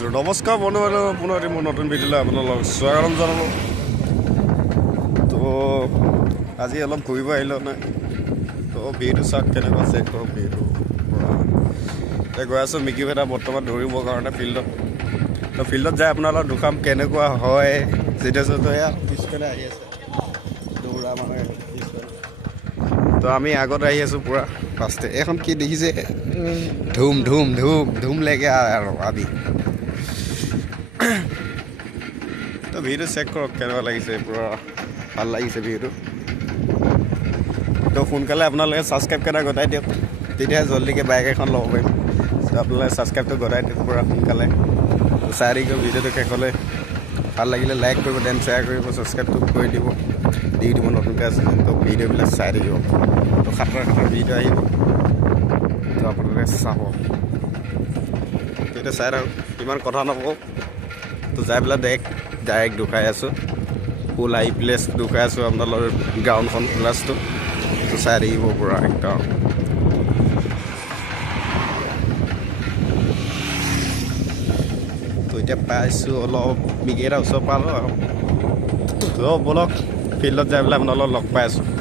নমস্কাৰ বন্ধু-বান্ধৱ, পুনৰ এটি মোৰ নতুন ভিডিঅ'লৈ আপোনালোকক স্বাগতম জনালোঁ। তো আজি অলপ ঘূৰিব আহিলোঁ নাই, তো ভিউটো চাওক কেনেকুৱা চেক কৰক ভিউটো। এতিয়া গৈ আছোঁ মিকিভেটা বৰ্তমান দৌৰিবৰ কাৰণে ফিল্ডত। তো ফিল্ডত যাই আপোনালোকক দুখাম কেনেকুৱা হয় যেতিয়া এয়া পিছফালে আহি আছে দৌৰা মানে পিছফালে। তো আমি আগত আহি আছোঁ পূৰা ফাৰ্ষ্টে। এইখন কি দেখিছে, ধুম ধুম ধুম ধুম লেগে আৰু আদি। তো ভিডিঅ' চেক কৰক কেনেকুৱা লাগিছে, পূৰা ভাল লাগিছে ভিডিঅ'টো। তো সোনকালে আপোনালোকে ছাবস্ক্ৰাইবকেইটা গতাই দিয়ক, তেতিয়াহে জল্দিকৈ বাইক এখন ল'ব পাৰিম। তো আপোনালোকে ছাবস্ক্ৰাইবটো গতাই দিয়ক পূৰা সোনকালে। তো চাই থাকিব ভিডিঅ'টো শেষলৈ। ভাল লাগিলে লাইক কৰিব, দেন শ্বেয়াৰ কৰিব, ছাবস্ক্ৰাইবটো কৰি দিব। দি দিব নতুনকৈ আছে তো ভিডিঅ'বিলাক চাই থাকিব। তো খাটাৰ ভিডিঅ' আহিব, তো আপোনালোকে চাব। এতিয়া চাই থাকক, ইমান কথা নকওঁ। তো যাই পেলাই ডাইৰেক্ট দুখাই আছোঁ, ফুল আহি প্লেচ দুখাই আছোঁ আপোনালোকৰ গ্ৰাউণ্ডখন প্লাছটো। তো চাই থাকিব পূৰা একদম। তো এতিয়া পাইছোঁ অলপ মিকিভেটা ওচৰ পালোঁ আৰু। তো ব'লক ফিল্ডত যাই পেলাই আপোনালোকক লগ পাই আছোঁ।